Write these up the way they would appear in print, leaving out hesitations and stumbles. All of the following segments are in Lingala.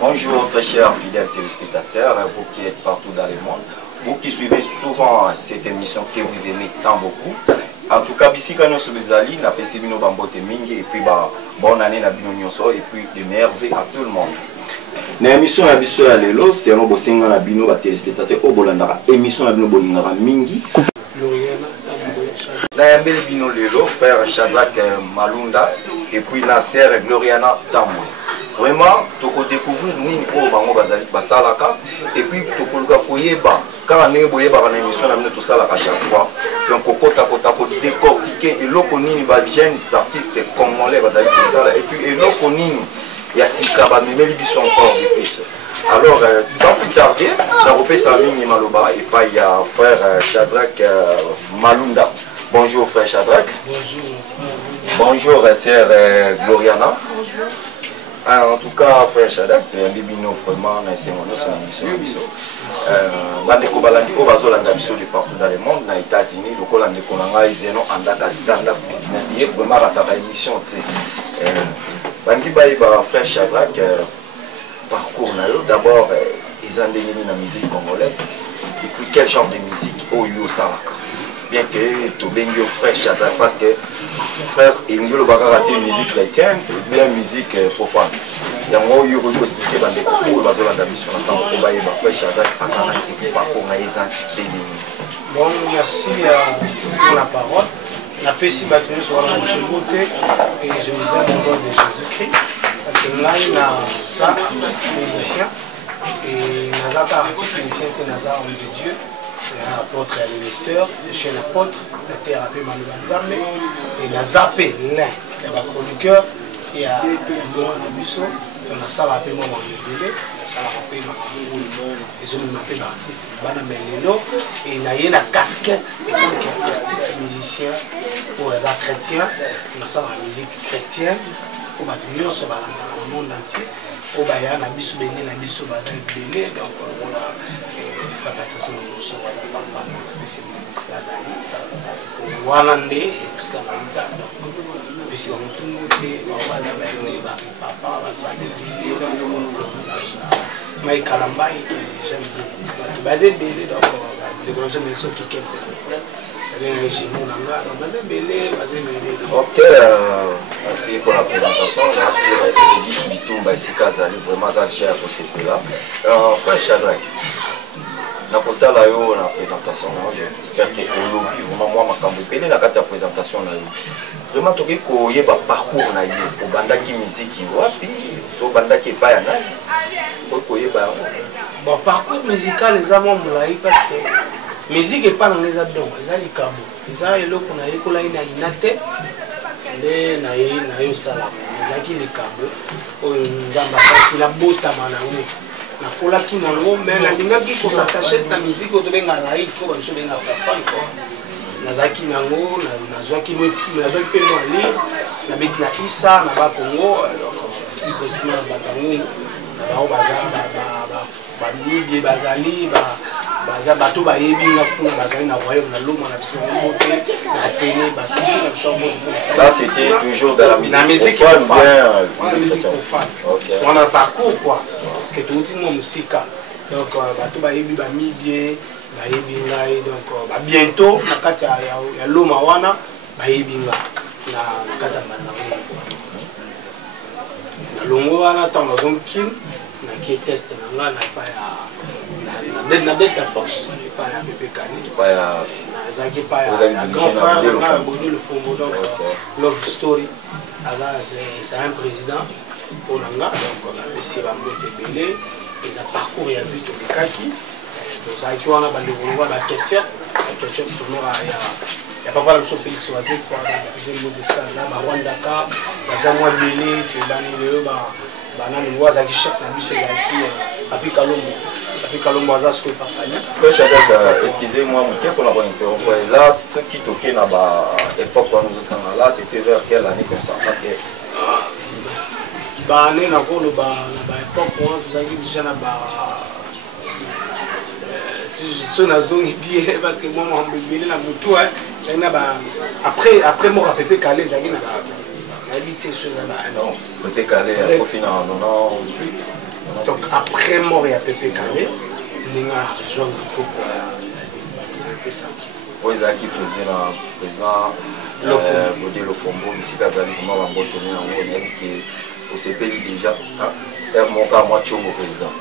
Bonjour très chers fidèles téléspectateurs, vous qui êtes partout dans le monde, vous qui suivez souvent cette émission que vous aimez tant beaucoup. En tout cas, ici quand nous sommes allés, nous avons essayé de faire mingi et puis bonne année et puis de merveilles à tout le monde. Na émission na biso ya lelo c'est un bosenga na bino ba téléspectateurs o bolanda émission na bino bolingaka mingi na yambeli bino lelo frère Shadrack Malunda et puis Nasser Gloriana Tamwe. Vraiment toko découvrir nini o bango bazali basalaka et puis toko luka koyeba quand on boyeba na émission na bino tout ça à chaque fois. Donc kota ko décortiquer eloko nini ba jeunes artistes congolais bazali tout ça et puis eloko nini il y a Sikaba, mais il y a encore des plus. Alors, sans plus tarder, on a repris Samini Maloba et puis il y a frère Shadrack Malunda. Bonjour frère Shadrack. Bonjour. Bonjour sœur Gloriana. En tout cas, frère Shadrack, Bibino vraiment, c'est mon mission. Bandeko balandi o bazolanda biso de partout dans le monde, na États-Unis, le kolande konanga izeno andaka zanda business lié vraiment rataba émission tu. Bangi baïba frère Shadrack parcours d'abord ils ont désigné la musique congolaise et puis quel genre de musique au yo salaka bien que to bengio frère Shadrack parce que frère Ingolo baka raté musique chrétienne et bien musique profane yango yo ko expliquer bande ko bazolanda mission na temps ko baïba frère Shadrack asana et parcours na ils ont désigné. Bon, merci pour la parole. La paix si battue sur la beauté et je me sers d'abord de Jésus-Christ parce que là il y a ça artiste musicien et Nazar artiste musicien et Nazar homme de Dieu, apôtre et ministère, je suis un apôtre, la terre appelée Manuel et Nazar P l'un, il y a un chroniqueur, il y a un bon abuso, on a ça appelé moi Bébé, ça appelé et je m'appelle artiste Bana Meleno et il y a une casquette en tant qu'artiste musicien pour les arts chrétiens, on a ça la musique chrétienne, on va tenir sur le monde entier, on va y aller à Bissou Béné, à Bissou Bazin Béné, donc on a fait attention au son de la papa, c'est le Discazali, Wallandé, jusqu'à la donc si on tourne, on va aller papa, mais Kalamba, j'aime beaucoup. Basé Béné, donc les grandes maisons qui quittent ses frères. Ok, merci pour la présentation. Merci Edis Bitumba ici Kazali, vraiment ça gère pour ces là. Frère Shadrack, na kota la yo na présentation, j'espère que au lobby vraiment moi makambo pele na kata présentation na yo. Vraiment toki ko yeba parcours na yo, o bandaki musique wapi, to bandaki pa ya nani. Ko yeba bon parcours musical les amants mulai parce que musique est pas dans les abdons, ils ont les câbles. Ils ont les lots qu'on a école ina inate, les naïe salam. Ils ont les câbles. On zamba qui la bota manangu. Na kola qui manangu, mais la linga qui qu'on s'attache à la musique au devant la naïe, faut qu'on se mette à la fan quoi. Nazaki nango, nazaki moi, nazaki pe moi ali, na bit na Issa, na ba Congo, il peut se mettre bazangu, na ba bazar ba midi bazali baza bato ba yebinga pour bazali na royaume na loma na biso moté na télé bato na biso moté. Là c'était toujours dans la musique profane, la musique profane. On a un parcours quoi parce que tout le monde musika donc bato ba yebi ba midi ba yebinga donc bientôt na kati ya loma wana ba yebinga na kati ya mazango na longo wana tant dans kin na qui test na nga na pa ya na bête la force pas ya bébé Kani pas ya Zaki pas ya grand frère de le Fongo donc love story c'est un président pour Nanga donc on a laissé la moto belé ils ont parcouru à vue de Kaki donc Zaki on a balé la ketchup premier il y a pas mal de choses Félix Wazé quoi c'est le mot de Skaza Rwanda ka bazamwa belé tu bani le banani Wazaki chef na biso Zaki Papi Kalombo aza ce que pas fallu. Frère Shadrack, excusez-moi, mais pour la bonne interrompe. Là, ce qui toquait dans l'époque où nous étions là, c'était vers quelle année comme ça? Parce que année na ko le époque où nous avons déjà na si je suis na zone bien parce que moi on me belé na mutu après moi Pépé Calé Zaki na habité sur là non Pépé Calé a profité en 98 Donc après mort il y a Pépé Kale, il a rejoint le groupe ça. Oui, c'est qui président Bodé Lofombo, ici Kazali, vraiment on a dit que c'est payé déjà. Mon cas, moi, je suis au président.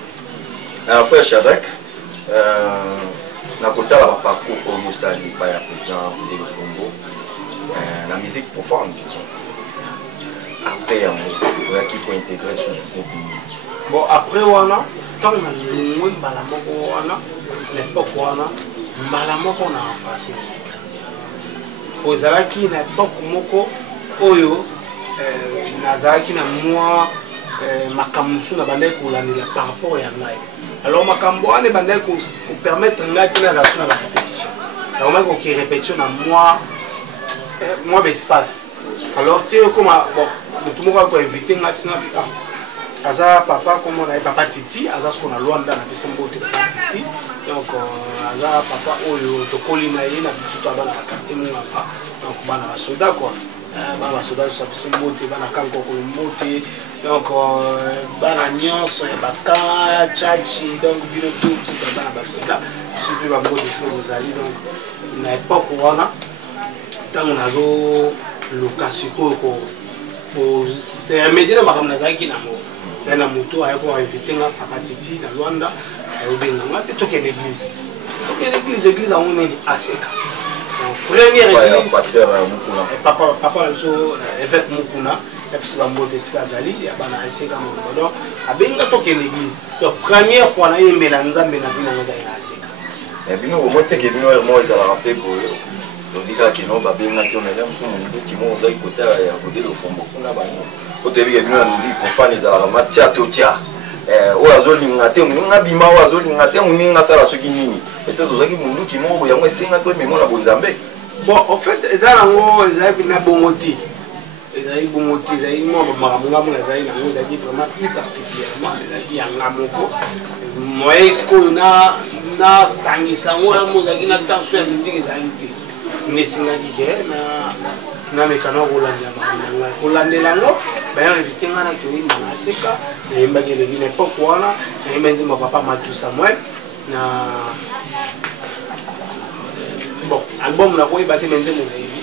Frère Shadrach, dans le côté de la parcours au Moussali, par le président Bodé Lofombo, la musique profonde, disons. Après, il y a qui peut intégrer ce groupe. Bon, après, quand on a le Malamoko, l'époque où on a Malamoko, on a passé. Ozalaki na époque moko oyo nazalaki na moi makambo na bandai kolandela par rapport ya ngai. Alors makambo wana bandai ko permettre ngai tina za suna la répétition. Alors moi ko répétition na moi l'espace. Alors tu sais comme bon tout le monde ko inviter ngai tina bika. Aza papa comme on a papa Titi, aza ce qu'on a Luanda na Bisembo te papa Titi. Donc aza papa oyo to kolina yena biso to bana quartier ngamba. Donc bana soda quoi. Bana soda so Bisembo te bana kanko ko mote. Donc bana nyonso ya baka chachi donc bino tout c'est bana basoda. Surtout ba mbote ce que vous allez donc na époque wana tango nazo lokasiko ko c'est medina makamna zaki na mo. Na moto ayako invité nga papa Titi na Luanda ayobenga nga te toke l'église. Toke l'église a on est aseka. Première église pasteur Mukuna. Papa so évêque Mukuna et puis ba mbote sikazali ya bana aseka mo donc abenga toke l'église. Donc première fois na yembela nzambe na bina ngoza ina aseka. Et bino au moté que bino mo za la rappeler boyo. Dodika kino ba benga ki on a l'air so mo ndiki mo za ikota ya Bodé Lofombo kuna bano. Otebi bino musique profane ezala matia totia o azolinga te nga bima o azolinga te muninga sala soki nini peut-être ozaki mundu ki moko yango esenga ko memo na bonzambe. Bon en fait ezala ngo ezali na bongoti ezali bongoti ezali mo makambo ngamu ezali na ngo ezali vraiment plus particulièrement ezali yanga moko moyen sko na sangisa ngo mo ezali na tension ya musique ezali te nesingaki ke na mekano kolandela ngo bayo invité nga na kiri na seka na yembaki elengi na époque wana na yembenzi ma papa Matou Samuel na bon album na koyeba te menze mona yebi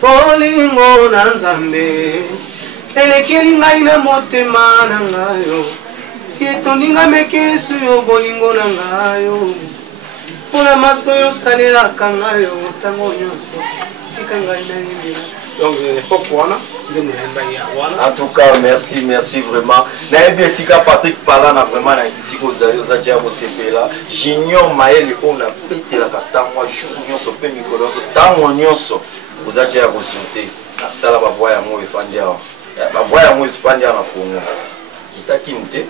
bolingo na nzambe elekeli ngai na motema na ngayo ti etoninga mekesu yo bolingo na ngayo mpona maso yo salelaka ngayo ntango nyonso tika ngai na yembela. Donc l'époque wana en tout cas merci vraiment na bien sika Patrick Pala na vraiment na ici kozali ozadia ko sepela junior maele on a pété la katangwa jour nyonso pe mikolo so tango nyonso ozadia ko sunte tala ba voix ya mo efandia ba voix ya mo efandia na Congo kitaki nte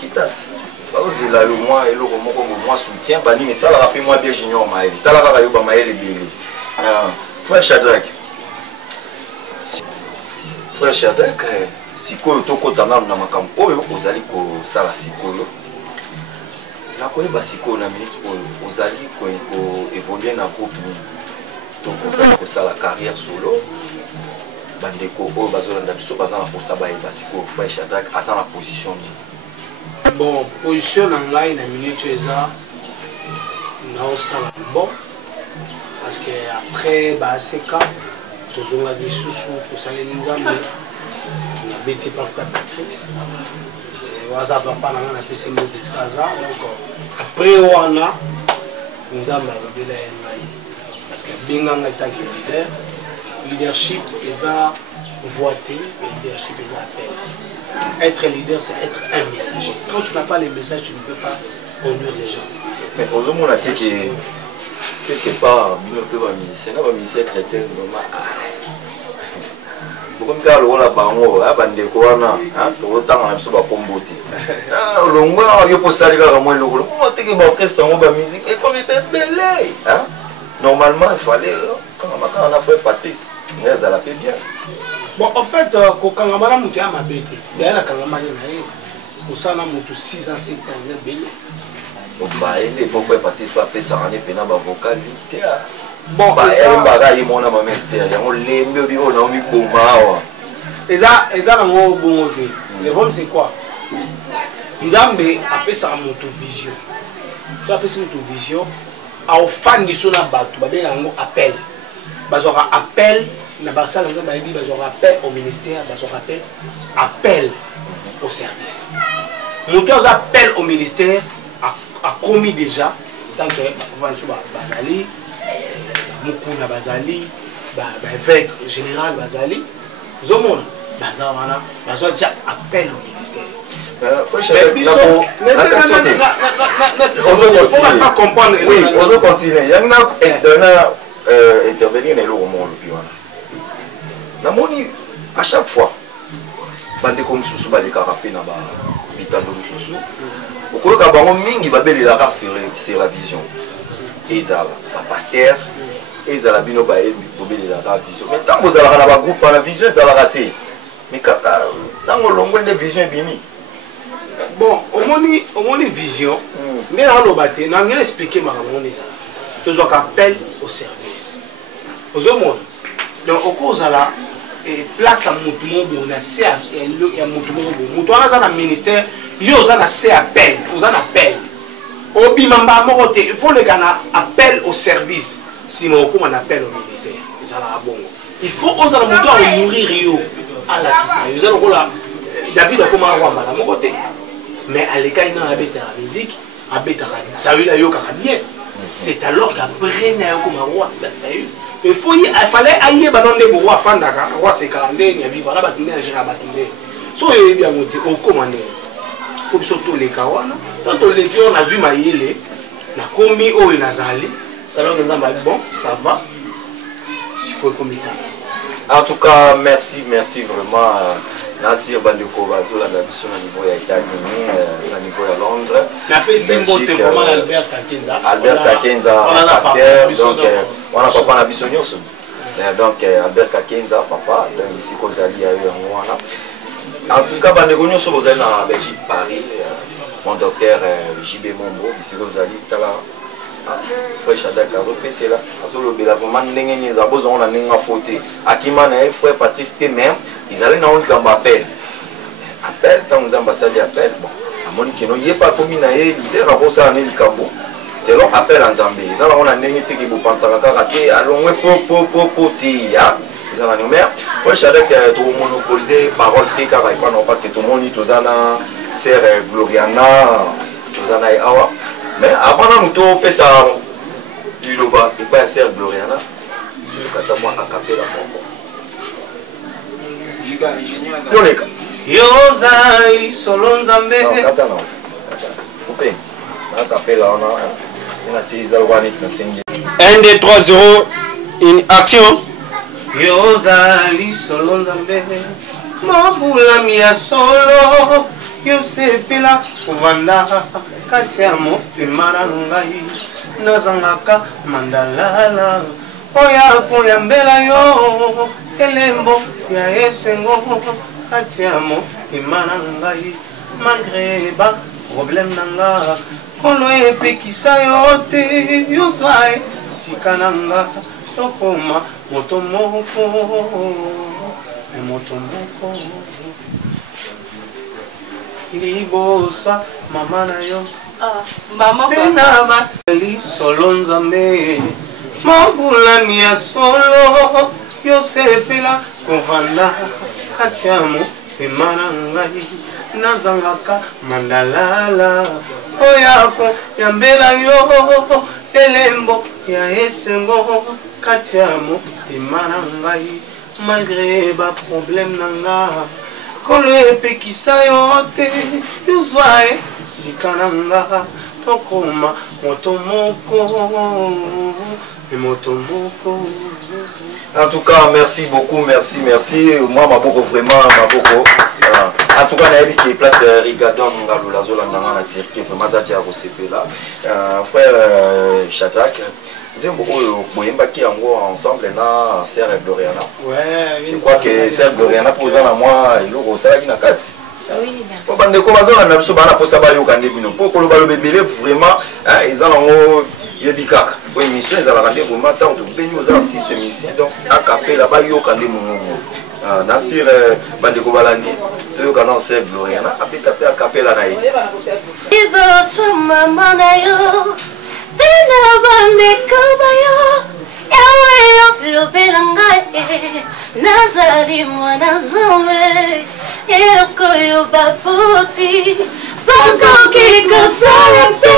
kitati ba ozela yo moi eloko moko moi soutien bani misala rappeler moi bien junior maele tala ka yo ba maele bele frère Shadrach. Frère Shadrach, sikoyo tokotana na makambo oyo ozali ko sala sikoyo. Na koyeba sikoyo na minute oyo ozali ko évoluer na groupe ni. Donc ozali ko sala carrière solo. Bandeko oyo bazolanda biso bazana ko saba eba sikoyo Frère Shadrach asa na position ni. Bon, position na ngai na minute eza na osala bon parce que après ba seka tozonga lisusu tosaleli nzambe na beti pa frère Patrice waza papa na nga na pesi mbote sikaza donc après wana nzambe alobela ye ngai parce que benga ngai tanki leadership eza voité et leadership eza appel. Être leader c'est être un messager. Quand tu n'as pas les messages tu ne peux pas conduire les gens. Mais aux hommes on a dit que quelque part, il peut pas musicien, pas musicien chrétien, beaucoup de gars là bango, bande quoi na, tout autant on a besoin de comboter. Longo, il faut salir à moi le gros. Comment t'es que l'orchestre on va musique et comme il peut belé, normalement il fallait quand on a fait Patrice, mais ça l'a fait bien. Bon en fait, quand on a monté à ma bête, derrière quand on a monté, pour ça on a monté 6 ans, 7 ans, il est belé. Il faut faire participer à ça en effet dans la vocalité. Bon, il mon ama mystère, on l'aime bien, on a mis bomba. Et ça, bon, le problème c'est quoi? Nzambe apesa moto vision. So apesa moto vision au fan de son abatu ba benga ngo appel. Bazora appel na basala nzambe ba dit bazora appel au ministère, bazora appel au service. Moto a appel au ministère a commis déjà tant que bazali mukuna bazali ba évêque général bazali zomona bazana bazwa déjà appel au ministère. On va comprendre. Oui, on va continuer. Il y a intervenir dans le monde. À chaque fois, bande comme sous les carapés na ba bitando sous au colo ka bango mingi babeli la race sur la vision ezala ba pasteur ezala bino ba babeli la vision mais tant vous allez na ba groupe na vision ezala raté mais kaka tango longo de vision bimi bon au moni vision mais na lo baté na ngela expliquer ma ramon ezala to appel au service aux hommes donc au cause là et place à Moutoumon, on a C appel, il y a Moutoumon, Moutoumon a un ministère, il y a un C appel, on a un appel. Au Bimamba, il faut le gars appel au service, sinon on appelle au ministère. Il faut oser la Moutoumon nourrir Rio à la Kissa. David a commencé à voir la côté. Mais à l'école, il y a la musique, ça a eu la yoka bien. C'est alors qu'après, il y a eu il fallait aller dans les bois fandaka roi c'est calendrier il y a vivre là batundé à gérer batundé so il bien monté au commandeur faut surtout les kawana tant les qui on a vu maïle na komi o inazali ça leur disant bon ça va c'est quoi comme en tout cas merci vraiment Nasir Bandeko Bazola na biso na niveau ya États-Unis na niveau ya Londres na pesimbo te vraiment Albert Kakenza pasteur donc on a papa na biso nyonso donc Albert Kakenza papa donc ici kozali ya ngwana en tout cas bandeko nyonso bozali na Belgique Paris mon docteur JB Mombo ici kozali tala frère Shadak azo pese là azo lobela vraiment ndenge nyeza bozo on a ninga faute akima na frère Patrice Temer ils allaient dans un appel tant que ambassade appel bon amoni keno yepa komi na ye leader abosa na likambo selon appel en Zambie ils ont on a ndenge te ke bo pensaka kaka te alongwe po ti ya ils ont numéro frère Shadak to monopoliser parole te kaka pas non parce que tout le monde tozana sœur Gloriana tozana awa mais avant nous to pesa liloba et pas sœur Gloriana kata moi acapella moko Yozali solo nzambe. Attends. Coupé. On acapella on a tiré zalwani na singi. 1 2 3 0 in action. Yozali solo nzambe. Mabula mia solo. Yosepela uvanda kati ya motema na ngai nazangaka mandalala oya koyambela yo elembo ya esengo kati ya motema na ngai malgré ba problème na nga kolo epekisa yo te yozwa sika na nga tokoma moto moko libosa mama na yo mama penava li solo nzambe mabulami ya solo yosepela kovanda kati ya motema na ngai nazangaka mandalala oyako yambela yo elembo ya esengo kati ya motema na ngai malgré ba problème na nga kolo epekisa yo te yozwa sika na nga tokoma moto moko. En tout cas, merci beaucoup, merci. Moi, Maboko, vraiment, Maboko. En tout cas, il y a qui place Rigadon, la zone en Turquie, vraiment, ça a recépé là. Frère Shadrach, qui ensemble, na Sœur Gloriana. Ouais, je crois que Sœur Gloriana, pour ça, moi, il y a ça qui n'a pas dit. Oui, merci. Vraiment, ils ont yebikaka émission ezala rendez-vous matin to beni aux artistes musiciens donc a capella ba yo kande mongo Nasir Bandeko Balandi, tu connais c'est Gloriana, après taper à capella naï. Ido swama manayo, tena Bandeko bayo, yawe yo belangae, nazari mwana zome, eroko yo baboti, bako kiko salate,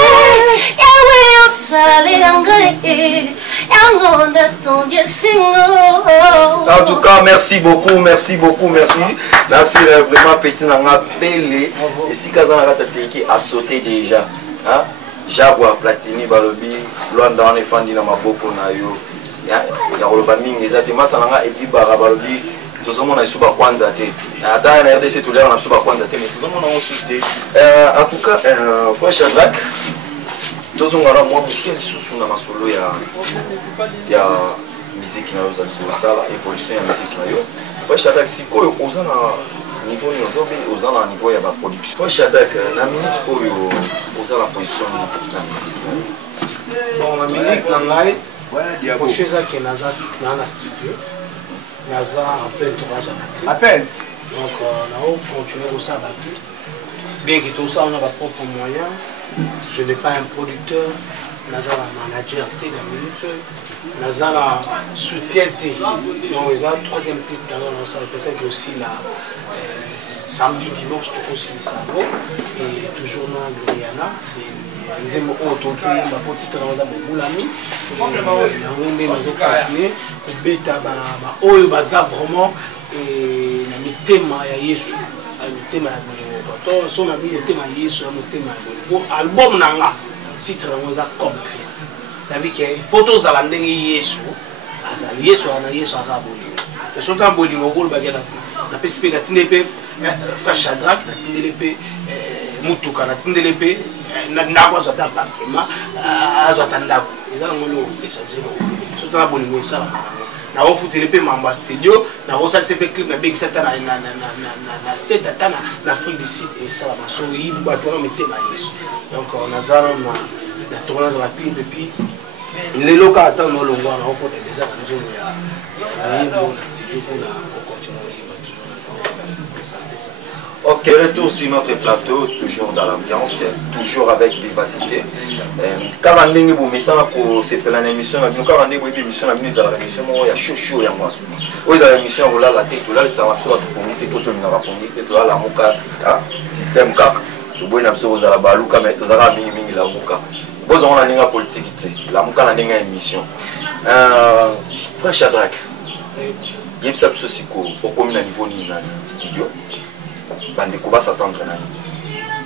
yawe yo salengae, yangonda tonye singo. En tout cas, merci beaucoup, merci. Nasir est vraiment petit dans la belle. Et si Kazan Ratatiki a sauté déjà, hein? Jaguar Platini, Balobi, Luanda, on est fan de ma boko na yo. Ya Roba Ming, exactement, ça n'a et puis Barababi, tout le monde a suba Kwanza te. Attends, on a RDC tout l'air, on a suba Kwanza te, mais tout le monde a insulté. En tout cas, frère Shadrach, tout le monde a moi, je suis sous ma solo, il y a musique na yo za kosala évolution ya musique na yo frère Shadrach sikoyo oza na niveau ni oza na niveau ya ba production frère Shadrach na minute oyo oza na position na musique bon la musique na ngai pocheza ke naza na studio naza en plein tournage à peine donc na o continuer au sabati bien que tout ça on a pas propre moyen je n'ai pas un producteur naza la manager te na minute naza la soutien te donc la troisième type d'abord ça peut-être aussi la samedi dimanche tout aussi ça et toujours na Gloriana c'est ndimo otontu yemba po titre naza bomulami yango nde nazo continuer kobeta ba oyo baza vraiment na mitema ya Yesu mitema ya bolingo to so na mitema ya Yesu na mitema ya bolingo album nanga titre naza comme Christ ça veut dire que photos za la ndenge Yesu azali Yesu ana Yesu aka bolingo le sonta bolingo ko ba gela na PSP na tindepe frère Shadrach na tindepe mutuka na tindepe na ndako za tapa ma azota ndako ezala ngolo echanger sonta bolingo ça na ofutele pe mamba studio na osa CP clip na big set na state atana na Afrique du Sud et ça va so yimba to na mitema Yesu donc on a ça na tournage la clip et puis les locaux attendent nos longueurs on peut déjà dans zone ya yimba na studio pour continuer yimba toujours ça. Ok, retour sur notre plateau, toujours dans l'ambiance, toujours avec vivacité. Quand on est bon, mais ça c'est pour l'émission. Quand on est bon, l'émission, la ministre de la émission, il y a chouchou, il y a moi. Oui, la émission, on a la tête, tout là, ça va sur la communauté, tout le monde tout là, la mouka, système kak. Tout le monde a besoin de la balouka, mais tout ça, la mingi la mouka. Vous avez une politique, la mouka, la une émission. Frère Shadrach, il y a une chose au commun niveau ni studio. Bandeko va s'attendre là.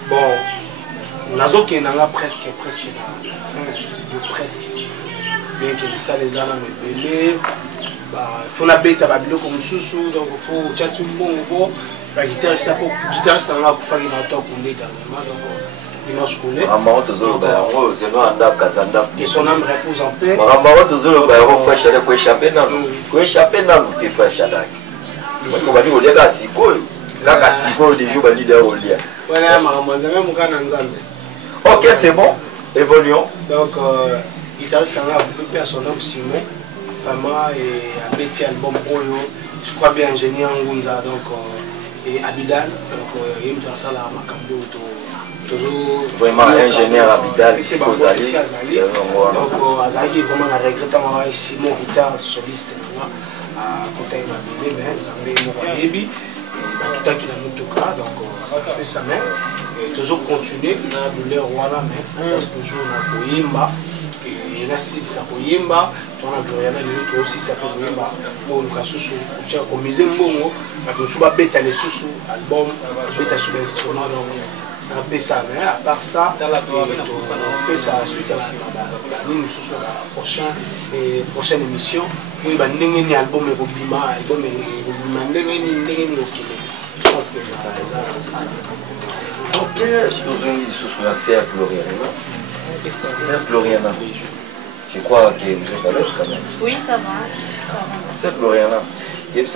Bon, nazo qui nanga presque na fin studio presque. Bien que ça les ana me belé, bah faut na beta ba biloko mususu donc faut tchatsu bongo, ba guitare ça pour guitare ça na pour faire na to kunde dernièrement donc dimanche koulé. Amaro tozolo ba yango zelo anda kazanda. Que son âme repose en paix. Amaro tozolo ba yango frère Shadrach ko échapper na te frère Shadrach. Ko ba di olia sikoyo. Kaka siko des jours bali de Olia. Voilà, maramazanga mukana nzambe. OK, c'est bon. Évoluons. Donc guitariste kanga a son nom Simon. Vraiment et a petit album Oyo. Je crois bien ingénieur Ngunza donc et Abidal donc il me ça la makambo toujours vraiment ingénieur Abidal c'est Kozali. Donc Azali vraiment na regrettement Simon guitare soliste à côté de bébé mais Nzambe mo yebi. Qui na mutuka donc ça fait ça même et toujours continuer na douleur wala mais ça c'est toujours na koyemba et là si ça koyemba ton na Gloriana le aussi ça koyemba pour nous kasusu tcha ko mizembongo na kusuba beta les susu album beta sur l'instrument donc ça fait ça mais à part ça et ça suite à la nous susu la prochaine émission oui ba ndenge ni album e bobima album e bobima ndenge ni okile. Je pense que c'est ça. Ok, nous avons dit sur la Serre Gloriana. Serre Gloriana. Je crois que vous êtes à l'aise quand même. Oui, ça va. Serre Gloriana. Il y a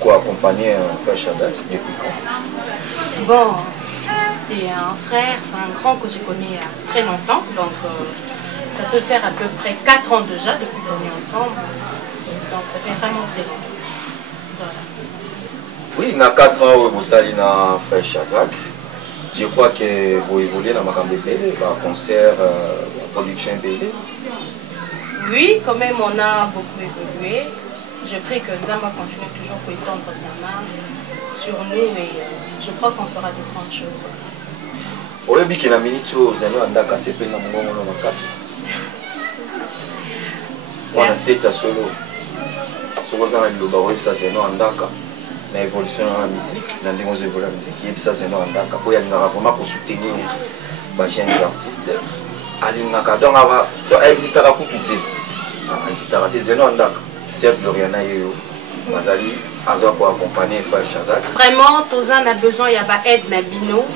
quoi accompagner un frère Shadrach depuis quand? Bon, c'est un frère, c'est un grand que je connais il y a très longtemps. Donc, ça peut faire à peu près 4 ans déjà depuis qu'on est ensemble. Donc, ça fait vraiment très longtemps. Voilà. Oui, na 4 ans vous salez na frère Shadrack. Je crois que vous évoluez dans ma campagne, concert, production BD. Oui, quand même, on a beaucoup évolué. Je prie que Nzamba continue toujours pour étendre sa main sur nous et je crois qu'on fera de grandes choses. Oui, que la minute où vous allez andaka sepe na mongo na makasi. Wana state ya solo. Soko za na liloba oui ça c'est non andaka. Na évolution dans la musique, dans les évolutions de la musique, et ça c'est non andaka. Pour y aller vraiment pour soutenir les jeunes artistes. Alinaka donc ava donc hésitera ku quitter. Hésitera des non andaka. Cercle Loriana yo. Mazali azo pour accompagner frère Shadrack. Vraiment, Toza a besoin il y a pas aide na bino.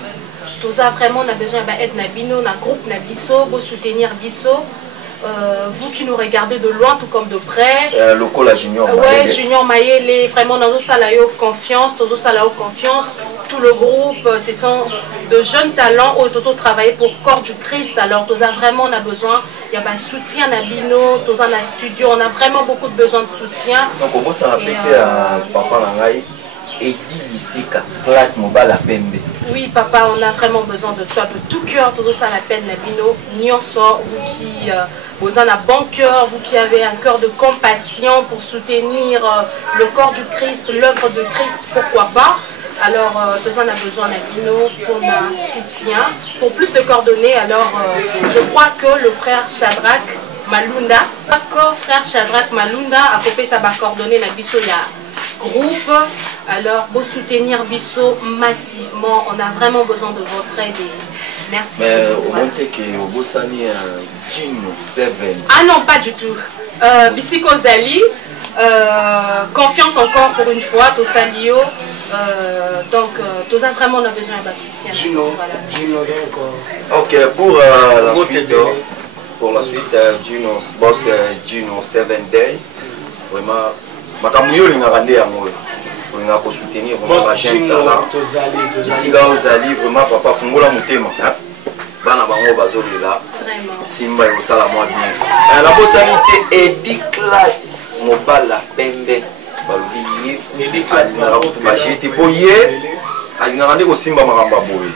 Toza vraiment on a besoin d'aide na bino, na groupe na biso, pour soutenir biso. Vous qui nous regardez de loin tout comme de près. Local Junior Mayele. Junior Mayele, vraiment dans salayo confiance, Tozo salayo confiance. Tout le groupe, ce sont de jeunes talents où Tozo travaille pour Corps du Christ. Alors Toza vraiment on a besoin, il y a un soutien na bino, Toza na studio, on a vraiment beaucoup de besoin de soutien. Donc comment ça a pété à papa Langai? Edi Lisika, Clat Mobala Pembe. Oui, papa, on a vraiment besoin de toi, de tout cœur, tout ça la peine, Nabino, Nyonso, vous qui vous en avez bon cœur, vous qui avez un cœur de compassion pour soutenir le corps du Christ, l'œuvre de Christ, pourquoi pas. Alors, tout ça, on a besoin Nabino pour un soutien, pour plus de coordonnées. Alors, je crois que le frère Shadrack Malunda, frère Shadrack Malunda a coupé sa coordonnée Nabiso ya groupe. Alors, pour soutenir Bisso massivement, on a vraiment besoin de votre aide. Merci. Mais au moins que au Bossani Gino 7. Ah non, pas du tout. Bissiko Zali, confiance encore pour une fois, Tosalio. Donc, tout ça vraiment on a besoin d'un soutien. Gino, voilà, Gino donc. Ok, pour la suite, Gino, boss Gino 7 Day, vraiment, ma camouille n'a pas rendu à moi. On a soutenir vraiment la jeune talent. Ici là aux alliés vraiment papa fungola mutema. Bana bango bazoli là. Simba yo sala moi bien. La bosanité édiclat mobala pembe. Balobi édiclat na ba jete boye. Alina rande ko simba makamba boye.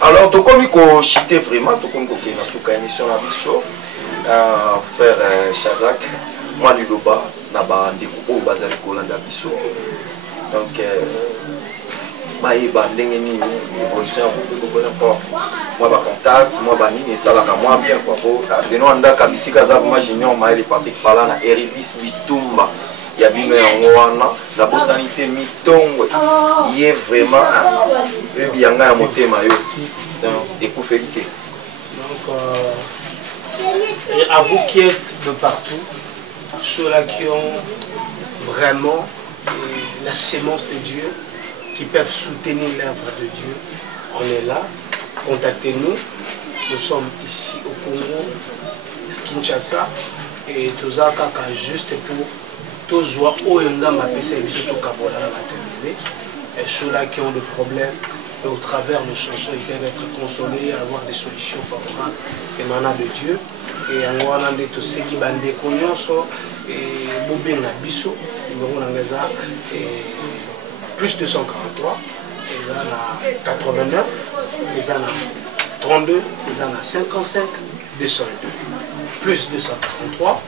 Alors to komi ko chiter vraiment to komi ko ke na suka émission na biso. Frère Shadrack moi liloba na ba ndeko o bazali ko landa biso. Donc, l'évolution, moi, contact, moi, et ça, moi, bien, quoi. Sinon, on a Kabisika Zavuma Junior, il est parti par là, Eribis Bitumba, il y a bien la bonne sanité Mitongo, qui est vraiment bien à monter, et pour féliter. Donc, à vous qui êtes de partout, ceux-là qui ont vraiment la sémence de Dieu, qui peuvent soutenir l'œuvre de Dieu, on est là, contactez-nous. Nous sommes ici au Congo, à Kinshasa, et tout ça juste pour tous voir où nous avons appelé surtout Kabola et ceux-là qui ont des problèmes, et au travers de chansons, ils peuvent être consolés, avoir des solutions favorables émanant de Dieu. Et en voyant tous ceux qui bandent des cognons, et Bobenga Bisso, et plus 243, et là on a 89, les années 32, les années 55, 202, plus 243,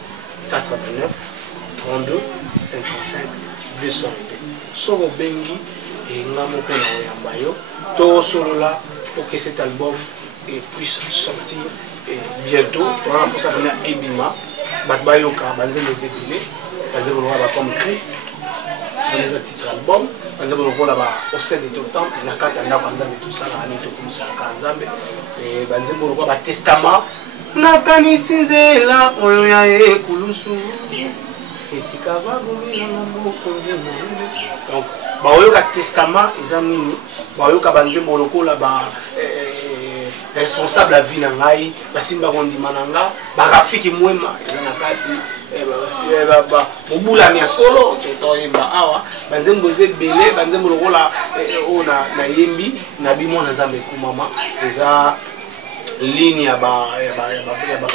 89, 32, 55, 202. Soro Bengi et Namope Naoyambayo, tout solo là pour que cet album puisse sortir bientôt. Pour ça qu'on a Ebima, Batbayoka, Banzel les épilés, Banzel comme Christ. Dans les titres albums, nous avons au sein de tout le temps, nous avons tout ça, nous avons un testament. Nous avons un testament, responsable à vie nangai basimba kondimananga barafiki mwema na kati mobula ni solo totoyemba awa banzembo zebele banzembo lokola ona na yembi na bimona nzambe kumama eza ligne ya ba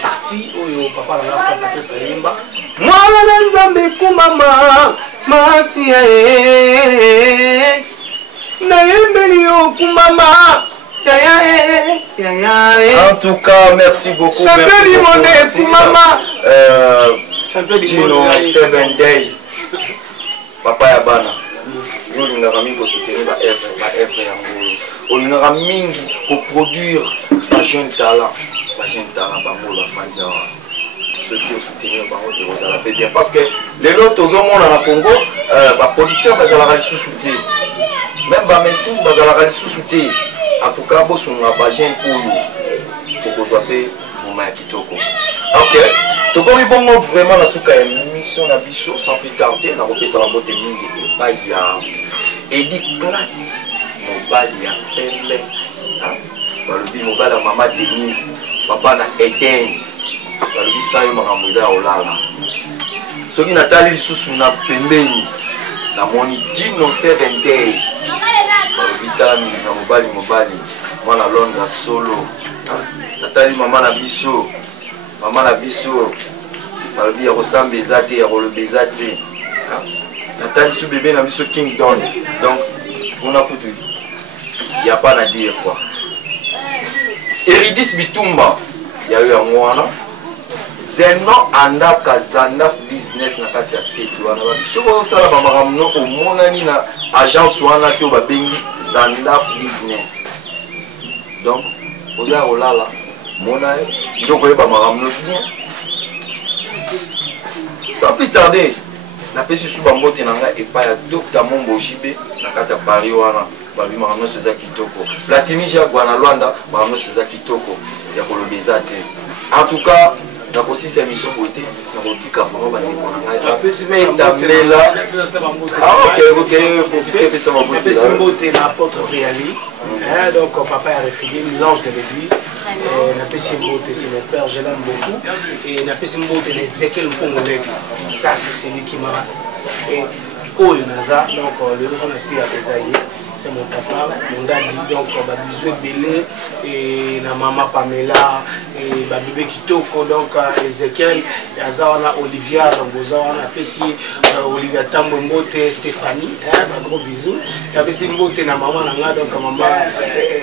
parti oyo papa na fa pata sayemba mwana nzambe kumama Masia Nayembeli Okumama. En tout cas, merci beaucoup. Champion du monde, Kumama. Gino 7 Day. Papa Yabana. Nous avons mis pour soutenir la œuvre. On a mis pour produire un jeune talent. Un jeune talent, ceux qui ont soutenu les bien. Parce que les autres monde dans le Congo, les producteurs ont sous-soutenir. Même les médecins ont sous-soutenir. En tout cas, si on a un jeune pour que soit fait, ok. Donc, on est vraiment dans une mission sans plus tarder. On a repris ça dans votre mingi. Il y a Eddie Plate, il y a Pelle, il y a maman Denise, papa na Eden, il y a Maramouza Olala. Ce qui n'a pas eu sous na pembeni, na moni Gino 7 Day. Vitami na mobali mwana Londra solo natali mama na biso balobi ya kosamba eza te ya koloba eza te natali su bébé na biso King Don. Donc on a kutu ya pas na dire quoi. Eridis Bitumba ya yo ya mwana Zeno andaka Zandaf business na kati ya state wana ba biso ko sala ba makamno omonani na agence wana to ba bengi Zandaf business. Donc oza olala mona ndoko yeba makamno bien. Sans plus tarder na pesi su ba mbote na nga epa ya Dr Mombo Jibe na kati ya Paris wana ba bi makamno seza kitoko. Latimija Gwana Luanda makamno seza kitoko ya kolobeza te. En tout cas, dans aussi ces missions beauté, dans mon petit café, on va aller voir. Ok, profitez de ça. C'est une beauté l'apôtre Réali. Donc, papa a refilé l'ange de l'église. C'est une beauté, c'est mon père, je l'aime beaucoup. Et c'est une beauté d'Ezekiel Mpongolek. Ça, c'est celui qui m'a fait. Oh, Naza, donc le réseau était à Besaïe. C'est mon papa, mon daddy, donc on va bisouer Belé et la maman Pamela et bébé Kitoko, donc Ezekiel, et Azawana Olivia, donc Ozawana Pessi, Olivia Tambo Mbote, Stéphanie, un gros bisou. Il y avait ces Mbote na maman Nanga, donc maman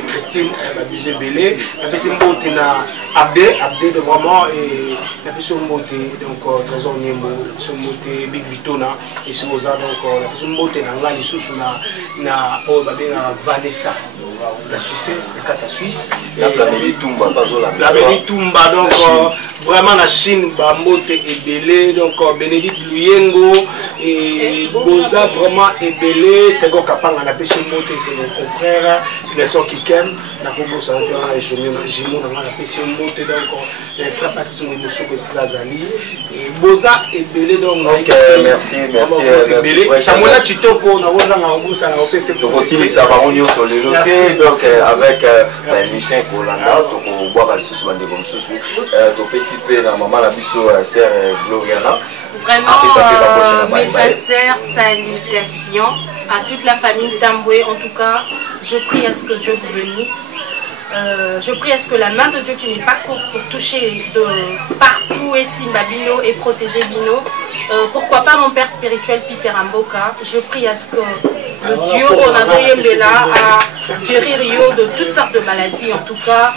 Christine, va bisouer Belé. Il y avait ces Mbote na Abdé de vraiment, et il y avait ces Mbote, donc Trésor Niembo, ces Mbote Big Bitona, et ces Oza, donc il y avait ces Mbote Nanga, les sous na Vanessa, la Suisse, la carte Suisse. La Benitumba, donc vraiment la Chine, Bamote et Belé, donc Bénédicte Luyengo et Boza vraiment et Belé, Sego Kapanga, la pêche Mote, c'est mon confrère, Nelson Kikem, la Congo Sanitaire, la Jimon, la pêche Mote, donc les frères Patrice Moussou, Gazali, et Boza et Belé, donc. Ok, merci. Samuela Chitoko, na Rosa Naroussa, na OPC. Donc aussi, ça va revenir sur les lotés, donc avec Michel Kolanda, donc on boit le sous bandé comme sous, donc PCP, la maman la biso, sœur Gloriana. Vraiment, mes sincères salutations à toute la famille Tamboué. En tout cas, je prie à ce que Dieu vous bénisse. Je prie à ce que la main de Dieu qui n'est pas courte pour toucher de partout et Simba Bino et protéger Bino. Pourquoi pas mon père spirituel Peter Amboka. Je prie à ce que le Dieu Onazoyembela a guéri Rio de toutes sortes de maladies. En tout cas,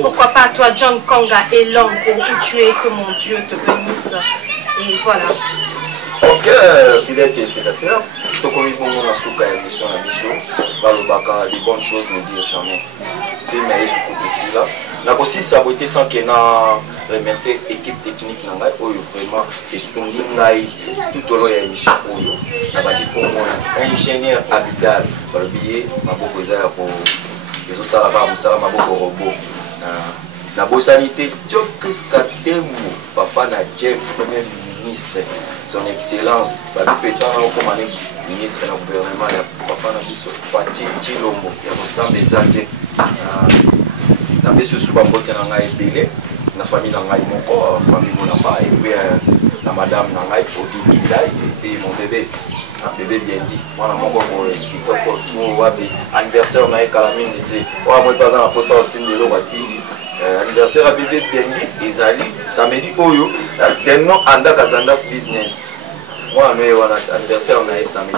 pourquoi pas toi John Kanga et l'homme où tu es, que mon Dieu te bénisse. Et voilà. Ok, fidèles téléspectateurs, tout comme nous avons souka émission à mission, les bonnes choses nous dire jamais. C'est mais sous côté ici là. N'a aussi saboté sans qu'il n'a remercié l'équipe technique n'a vraiment et soumis tout au long de l'émission pour nous. N'a pas dit pour moi ingénieur Abidal par le billet ma beaucoup pour les autres salariés, ma beaucoup robot. La bossalité, Chris Katemu, papa na James, premier ministre, son excellence, ministre du gouvernement, papa na biso Fatih Chilombo, ya Mosambe Zate, na biso suba mbote na ngai belé, na famille na ngai moko, famille monamba, et puis la madame na ngai Odi Kidai, et mon bébé. Bébé bien dit, moi mon gogo kitoko tout wabi anniversaire na ekalamine était wa moi pas na posa otindi lo batindi anniversaire à bébé bien dit Ezali samedi oyo c'est non andaka Zandaf business moi nous on anniversaire on a samedi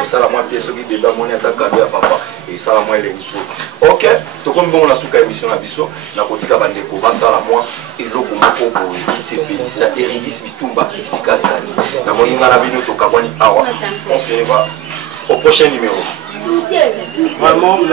et ça la moi pièce qui débat mon attaque à papa et ça la moi les tout OK to comme bon la souka émission na biso na kotika bandeko ba ça la moi et loko moko boy isepelisa Eringis Bitumba esika zali na moninga na bino to kabwani awa on se va au prochain numéro. Vraiment